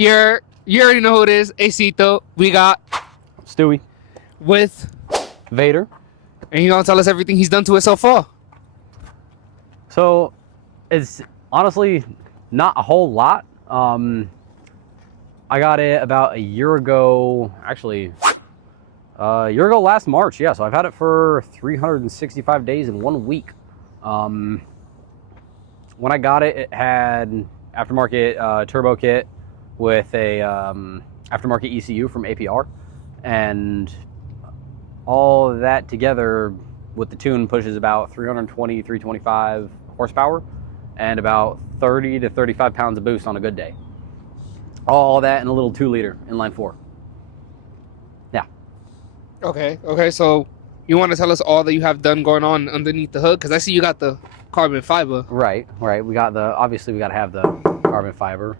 You already know who it is. Acito. We got Stewie with VA4DER. And he's gonna tell us everything he's done to it so far. So it's honestly not a whole lot. I got it about a year ago, actually a year ago last March. Yeah, so I've had it for 365 days in 1 week. When I got it, it had aftermarket turbo kit with a aftermarket ECU from APR, and all of that together with the tune pushes about 320, 325 horsepower and about 30 to 35 pounds of boost on a good day. All that in a little 2-liter inline 4. Yeah. Okay, so you want to tell us all that you have done going on underneath the hood? Because I see you got the carbon fiber. Right. We got obviously we got to have the carbon fiber,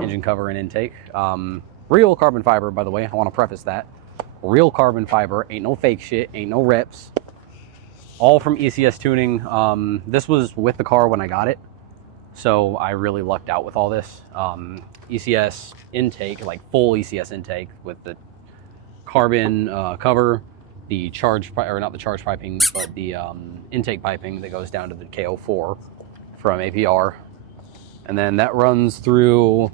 engine cover and intake. Real carbon fiber, by the way, I want to preface that. Real carbon fiber, ain't no fake shit, ain't no rips. All from ECS tuning. This was with the car when I got it, so I really lucked out with all this. ECS intake, like full ECS intake with the carbon cover, the not the charge piping, but the intake piping that goes down to the KO4 from APR, and then that runs through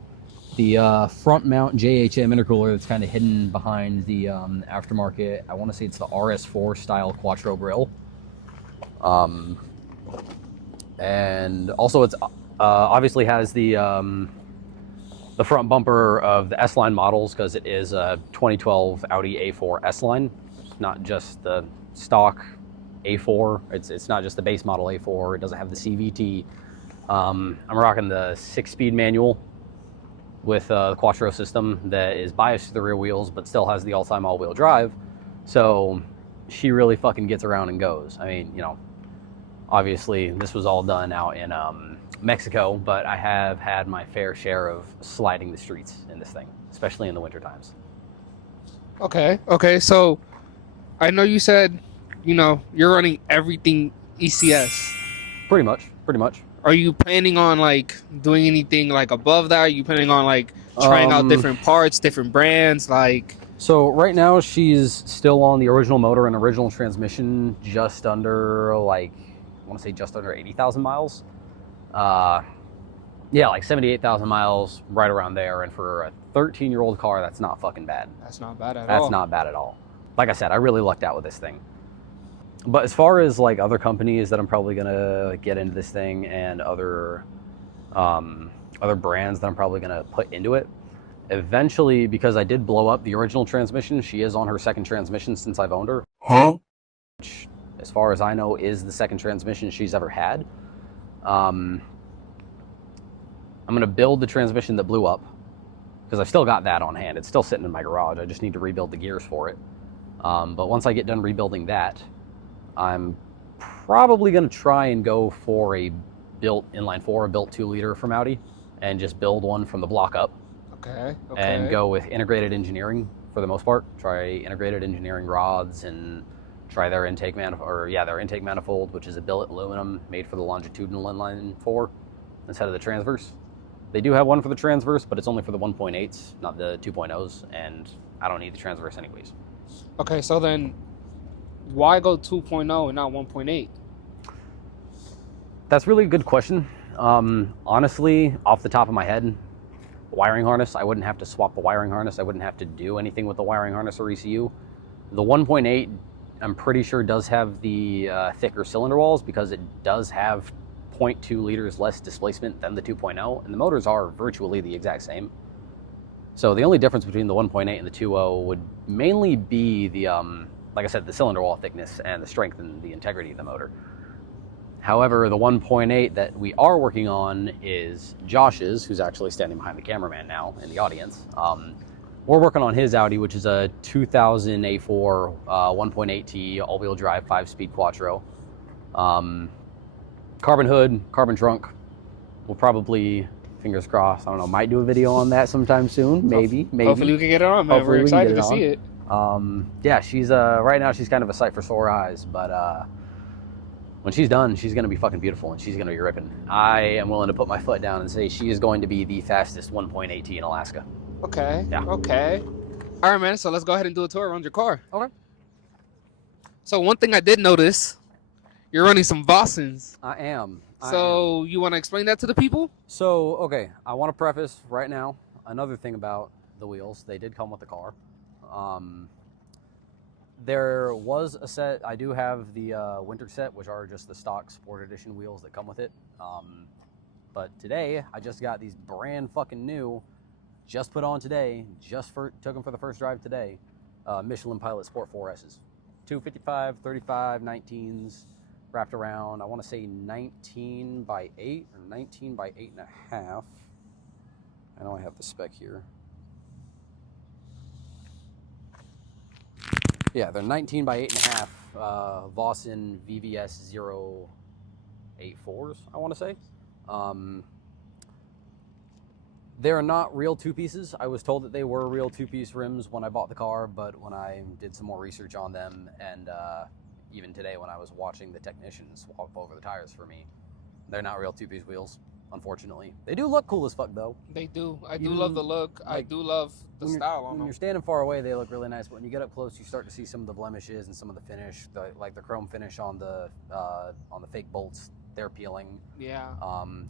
the front mount JHM intercooler that's kind of hidden behind the aftermarket. I want to say it's the RS4 style Quattro grill. And also it's obviously has the front bumper of the S-line models, because it is a 2012 Audi A4 S-line, not just the stock A4. It's not just the base model A4. It doesn't have the CVT. I'm rocking the 6-speed manual with the Quattro system that is biased to the rear wheels, but still has the all-time all-wheel drive. So she really fucking gets around and goes. I mean, you know, obviously this was all done out in Mexico, but I have had my fair share of sliding the streets in this thing, especially in the winter times. Okay, so I know you said, you know, you're running everything ECS. Pretty much. Are you planning on like doing anything like above that? Are you planning on like trying out different parts, different brands, like? So right now she's still on the original motor and original transmission, just under like, I want to say just under 80,000 miles. Yeah, like 78,000 miles, right around there. And for a 13-year-old car, that's not fucking bad. That's not bad at all. That's not bad at all. Like I said, I really lucked out with this thing. But as far as like other companies that I'm probably gonna get into this thing, and other brands that I'm probably gonna put into it, eventually, because I did blow up the original transmission, she is on her second transmission since I've owned her. Huh? Which, as far as I know, is the second transmission she's ever had. I'm gonna build the transmission that blew up, because I've still got that on hand. It's still sitting in my garage. I just need to rebuild the gears for it. But once I get done rebuilding that, I'm probably going to try and go for a built inline 4, a built 2-liter from Audi, and just build one from the block up. Okay. And go with integrated engineering for the most part. Try integrated engineering rods and try their intake manifold, which is a billet aluminum made for the longitudinal inline 4 instead of the transverse. They do have one for the transverse, but it's only for the 1.8s, not the 2.0s, and I don't need the transverse anyways. Okay, so then why go 2.0 and not 1.8? That's really a good question. Honestly, off the top of my head, wiring harness, I wouldn't have to swap the wiring harness. I wouldn't have to do anything with the wiring harness or ECU. The 1.8, I'm pretty sure, does have the thicker cylinder walls, because it does have 0.2 liters less displacement than the 2.0, and the motors are virtually the exact same. So the only difference between the 1.8 and the 2.0 would mainly be the like I said, the cylinder wall thickness and the strength and the integrity of the motor. However, the 1.8 that we are working on is Josh's, who's actually standing behind the cameraman now in the audience. We're working on his Audi, which is a 2000 A4 1.8T all-wheel drive 5-speed Quattro. Carbon hood, carbon trunk. We'll probably, fingers crossed, I don't know, might do a video on that sometime soon. Maybe. Hopefully we can get it on, man. We're excited to see it. Yeah, she's right now she's kind of a sight for sore eyes, but when she's done, she's going to be fucking beautiful and she's going to be ripping. I am willing to put my foot down and say she is going to be the fastest 1.8T in Alaska. Okay. Yeah. Okay. All right, man. So let's go ahead and do a tour around your car. Okay. So one thing I did notice, you're running some Vossens. I am. So you want to explain that to the people? So, okay, I want to preface right now another thing about the wheels. They did come with the car. There was a set. I do have the winter set, which are just the stock Sport Edition wheels that come with it. But today, I just got these brand fucking new, just put on today, took them for the first drive today, Michelin Pilot Sport 4S's. 255, 35, 19s, wrapped around, I want to say 19 by 8 or 19 by 8.5. I know I have the spec here. Yeah, they're 19 by 8.5 Vossen VVS 084s, I want to say. They're not real two-pieces. I was told that they were real two-piece rims when I bought the car, but when I did some more research on them, and even today when I was watching the technician swap over the tires for me, they're not real two-piece wheels, unfortunately. They do look cool as fuck, though. They do. I do love the look. I do love the style on them. When you're standing far away, they look really nice, but when you get up close, you start to see some of the blemishes and some of the finish, like the chrome finish on the fake bolts. They're peeling. Yeah.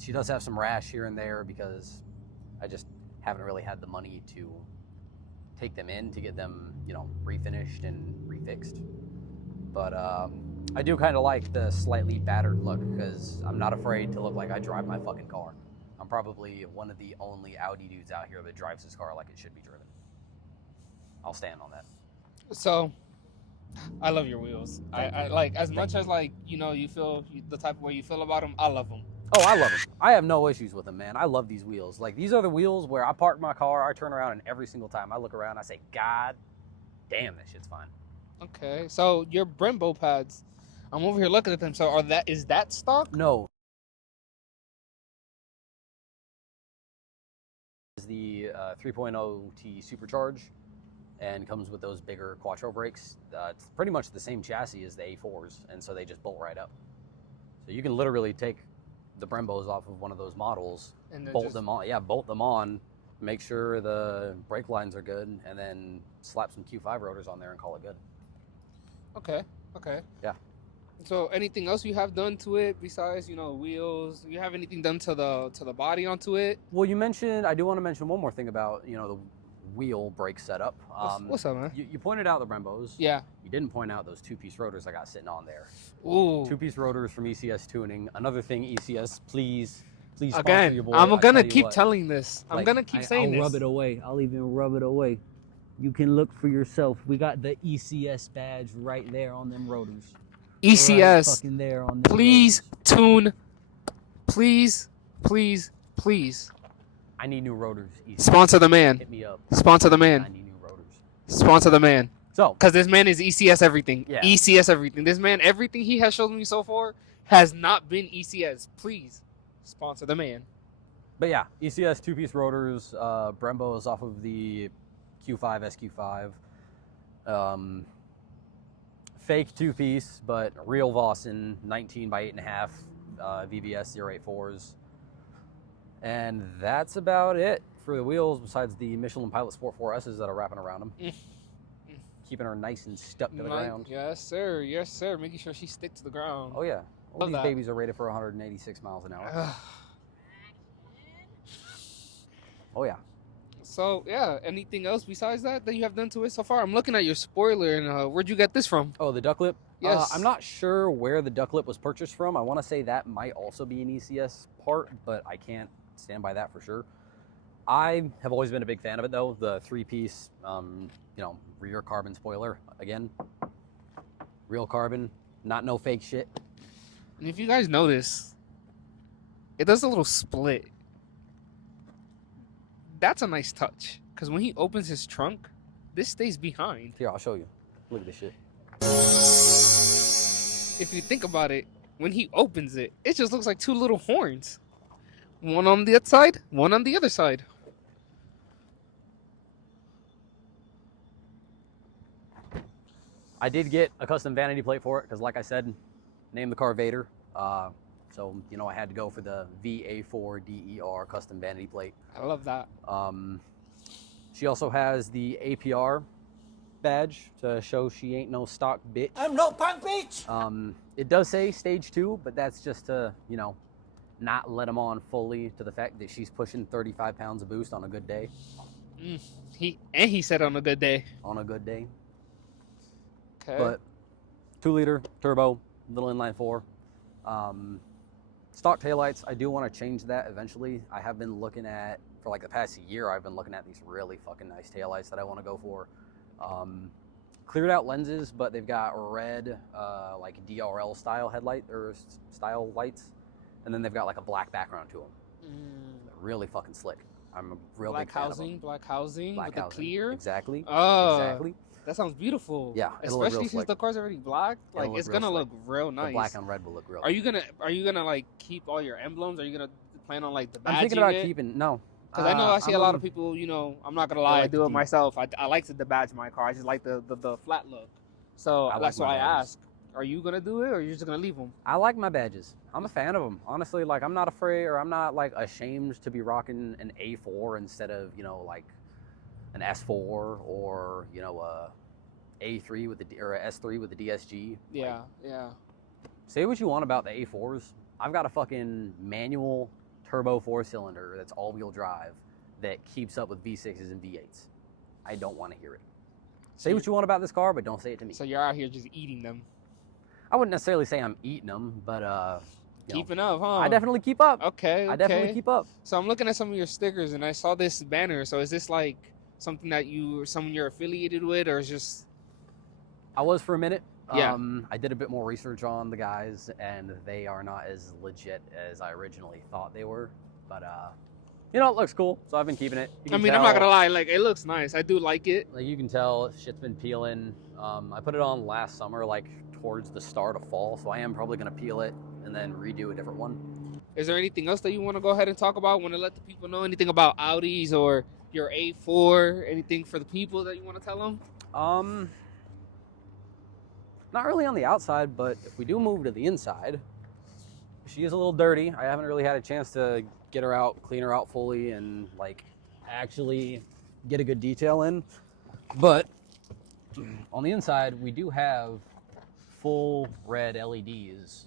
She does have some rash here and there because I just haven't really had the money to take them in to get them, refinished and refixed. But I do kind of like the slightly battered look because I'm not afraid to look like I drive my fucking car. I'm probably one of the only Audi dudes out here that drives his car like it should be driven. I'll stand on that. So, I love your wheels. I like, as much as you feel the type of way you feel about them, I love them. Oh, I love them. I have no issues with them, man. I love these wheels. Like, these are the wheels where I park my car, I turn around, and every single time I look around, I say, God damn, that shit's fine. Okay, so your Brembo pads, I'm over here looking at them. So is that stock? No. It's the 3.0T Supercharge and comes with those bigger Quattro brakes. It's pretty much the same chassis as the A4s, and so they just bolt right up. So you can literally take the Brembos off of one of those models, and bolt them on. Yeah, bolt them on, make sure the brake lines are good, and then slap some Q5 rotors on there and call it good. Okay. Yeah. So anything else you have done to it besides, wheels? Do you have anything done to the body onto it? Well, I do want to mention one more thing about, the wheel brake setup. What's up, man? You pointed out the Brembos. Yeah. You didn't point out those two-piece rotors I got sitting on there. Ooh. Two-piece rotors from ECS Tuning. Another thing, ECS, please sponsor again, your boy. I'm gonna keep telling this. I'm gonna keep saying this. I'll rub it away. I'll even rub it away. You can look for yourself. We got the ECS badge right there on them rotors. ECS, right fucking there on them please rotors. tune. Please. I need new rotors. ECS. Sponsor the man. Hit me up. Sponsor the man. I need new rotors. Sponsor the man. So, because this man is ECS everything. Yeah. ECS everything. This man, everything he has shown me so far has not been ECS. Please sponsor the man. but yeah, ECS two-piece rotors, Brembos off of the Q5 SQ5. Fake two-piece, but real Vossen 19 by 8.5 VVS 084s. And that's about it for the wheels, besides the Michelin Pilot Sport 4S's that are wrapping around them. Keeping her nice and stuck to the ground. Yes, sir. Making sure she sticks to the ground. Oh, yeah. All Love these that. babies are rated for 186 miles an hour. Oh, yeah. So, yeah, anything else besides that you have done to it so far? I'm looking at your spoiler, and where'd you get this from? Oh, the duck lip? Yes. I'm not sure where the duck lip was purchased from. I want to say that might also be an ECS part, but I can't stand by that for sure. I have always been a big fan of it, though. The three-piece, rear carbon spoiler. Again, real carbon, not no fake shit. And if you guys notice, it does a little split. That's a nice touch, because when he opens his trunk, this stays behind. Here, I'll show you. Look at this shit. If you think about it, when he opens it, it just looks like two little horns. One on the outside, one on the other side. I did get a custom vanity plate for it, because like I said, named the car Vader. So, you know, I had to go for the VA4DER custom vanity plate. I love that. She also has the APR badge to show she ain't no stock bitch. I'm no punk bitch! It does say stage 2, but that's just to, you know, not let them on fully to the fact that she's pushing 35 pounds of boost on a good day. He said on a good day. On a good day. Okay. But 2-liter turbo, little inline 4. Stock taillights, I do want to change that eventually. I have been looking at, for like the past year, I've been looking at these really fucking nice taillights that I want to go for. Cleared out lenses, but they've got red, like DRL style headlight or style lights, and then they've got like a black background to them. Really fucking slick. I'm a real big fan of them. Black housing with the clear. Exactly. Oh, exactly. That sounds beautiful. Yeah, it'll look real especially since slick. The car's already black. Like it's gonna look real nice. The black on red will look real. Are you gonna like keep all your emblems? Are you gonna plan on like the badging? I'm thinking about keeping. No. Because I know I see a lot of people, you know, I'm not going to lie, I do it myself. I like to debadge my car. I just like the flat look. So that's why I ask, are you going to do it or are you just going to leave them? I like my badges. I'm a fan of them. Honestly, like I'm not afraid or I'm not like ashamed to be rocking an A4 instead of, you know, like an S4 or, you know, a A3 with the, or a S3 with the DSG. Yeah, like, yeah. Say what you want about the A4s. I've got a fucking manual turbo 4-cylinder that's all-wheel drive that keeps up with V6s and V8s. I don't want to hear it. Say what you want about this car, but don't say it to me. So you're out here just eating them. I wouldn't necessarily say I'm eating them, but keeping up, huh? I definitely keep up. Okay. I definitely keep up. So I'm looking at some of your stickers and I saw this banner. So is this like something that someone you're affiliated with, or is just? I was for a minute. Yeah. I did a bit more research on the guys, and they are not as legit as I originally thought they were. But you know, it looks cool, so I've been keeping it. I mean, I'm not gonna lie, like it looks nice. I do like it. Like you can tell, shit's been peeling. I put it on last summer, like towards the start of fall, so I am probably gonna peel it and then redo a different one. Is there anything else that you want to go ahead and talk about? Want to let the people know anything about Audis or your A4? Anything for the people that you want to tell them? Not really on the outside, but if we do move to the inside, she is a little dirty. I haven't really had a chance to get her out, clean her out fully, and like actually get a good detail in. But on the inside, we do have full red LEDs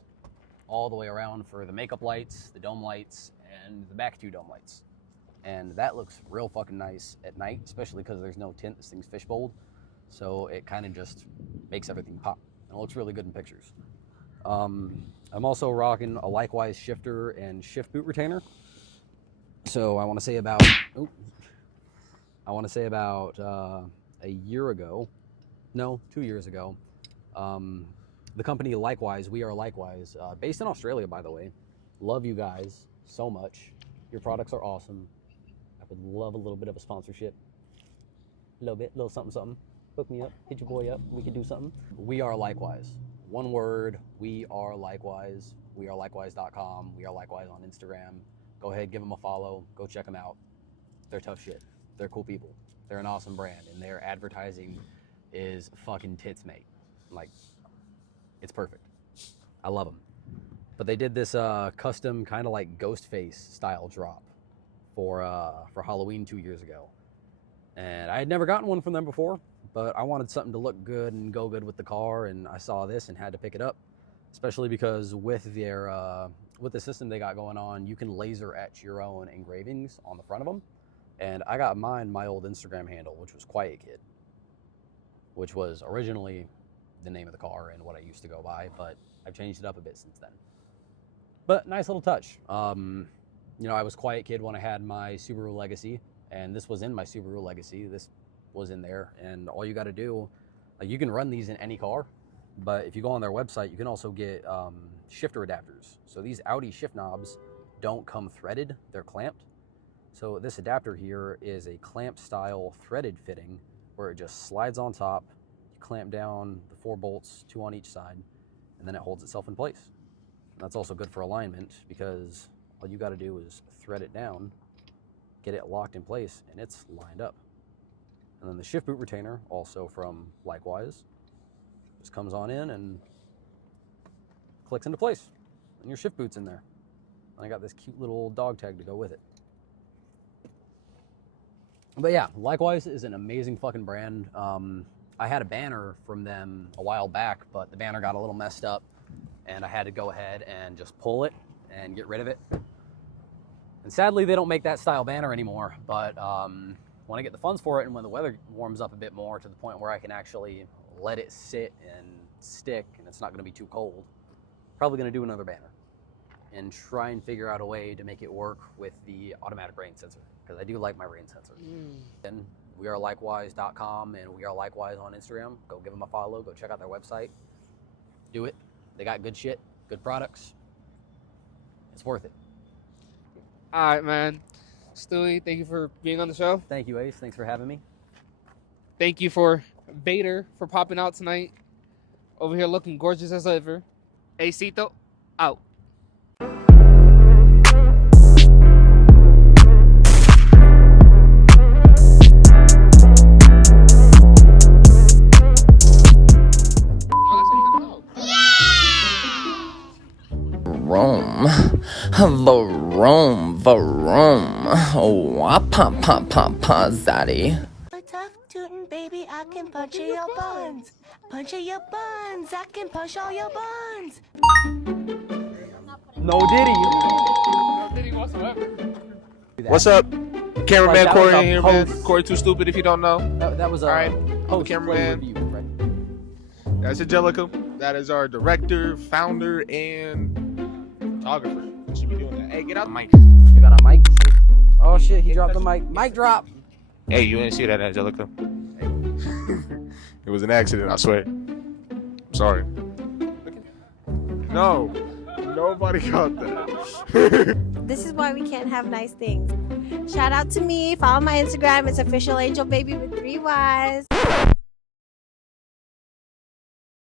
all the way around for the makeup lights, the dome lights, and the back 2 dome lights. And that looks real fucking nice at night, especially because there's no tint. This thing's fishbowled, so it kind of just makes everything pop. And it looks really good in pictures. I'm also rocking a likewise shifter and shift boot retainer. So I want to say about a year ago, no, 2 years ago, the company Likewise, We Are Likewise, based in Australia, by the way. Love you guys so much. Your products are awesome. I would love a little bit of a sponsorship. A little something, something. Hook me up, hit your boy up, we could do something. We Are Likewise. One word, We Are Likewise. WeAreLikewise.com. We Are Likewise on Instagram. Go ahead, give them a follow. Go check them out. They're tough shit. They're cool people. They're an awesome brand, and their advertising is fucking tits, mate. Like, it's perfect. I love them. But they did this custom kind of like Ghostface style drop for Halloween 2 years ago. And I had never gotten one from them before, but I wanted something to look good and go good with the car, and I saw this and had to pick it up, especially because with their with the system they got going on, you can laser etch your own engravings on the front of them. And I got mine, my old Instagram handle, which was Quiet Kid, which was originally the name of the car and what I used to go by, but I've changed it up a bit since then. But nice little touch. You know, I was Quiet Kid when I had my Subaru Legacy, and this was in my Subaru Legacy. This was in there, and all you got to do, like, you can run these in any car, but if you go on their website, you can also get shifter adapters. So these Audi shift knobs don't come threaded, they're clamped. So this adapter here is a clamp style threaded fitting where it just slides on top, you clamp down the 4 bolts, 2 on each side, and then it holds itself in place. And that's also good for alignment because all you got to do is thread it down, get it locked in place, and it's lined up. And then the shift boot retainer, also from Likewise, just comes on in and clicks into place, and your shift boot's in there. And I got this cute little dog tag to go with it. But yeah, Likewise is an amazing fucking brand. I had a banner from them a while back, but the banner got a little messed up, and I had to go ahead and just pull it and get rid of it. And sadly, they don't make that style banner anymore, but when I get the funds for it and when the weather warms up a bit more to the point where I can actually let it sit and stick and it's not going to be too cold, probably going to do another banner and try and figure out a way to make it work with the automatic rain sensor, because I do like my rain sensor. And wearelikewise.com and wearelikewise on Instagram. Go give them a follow. Go check out their website. Do it. They got good shit, good products. It's worth it. All right, man. Stewie, thank you for being on the show. Thank you, Ace. Thanks for having me. Thank you for VA4DER for popping out tonight. Over here looking gorgeous as ever. Acito, out. Vroom. Oh, pa, zaddy. Tough tootin', baby, I can punch in your buns. Punch in your buns, I can punch all your buns. No diddy. No diddy whatsoever. What's up? Cameraman Like, Corey that was in a here, man. post. Corey Too Stupid if you don't know. That was a Alright, post cameraman. review, right? That's Angelica. That is our director, founder, and photographer. She be doing that. Hey, get out the mic. You got a mic? Oh shit, he dropped the mic. Mic drop. Hey, you didn't see that, Angelica. It was an accident, I swear. I'm sorry. No, nobody got that. This is why we can't have nice things. Shout out to me. Follow my Instagram. It's official Angel Baby with 3 Ys.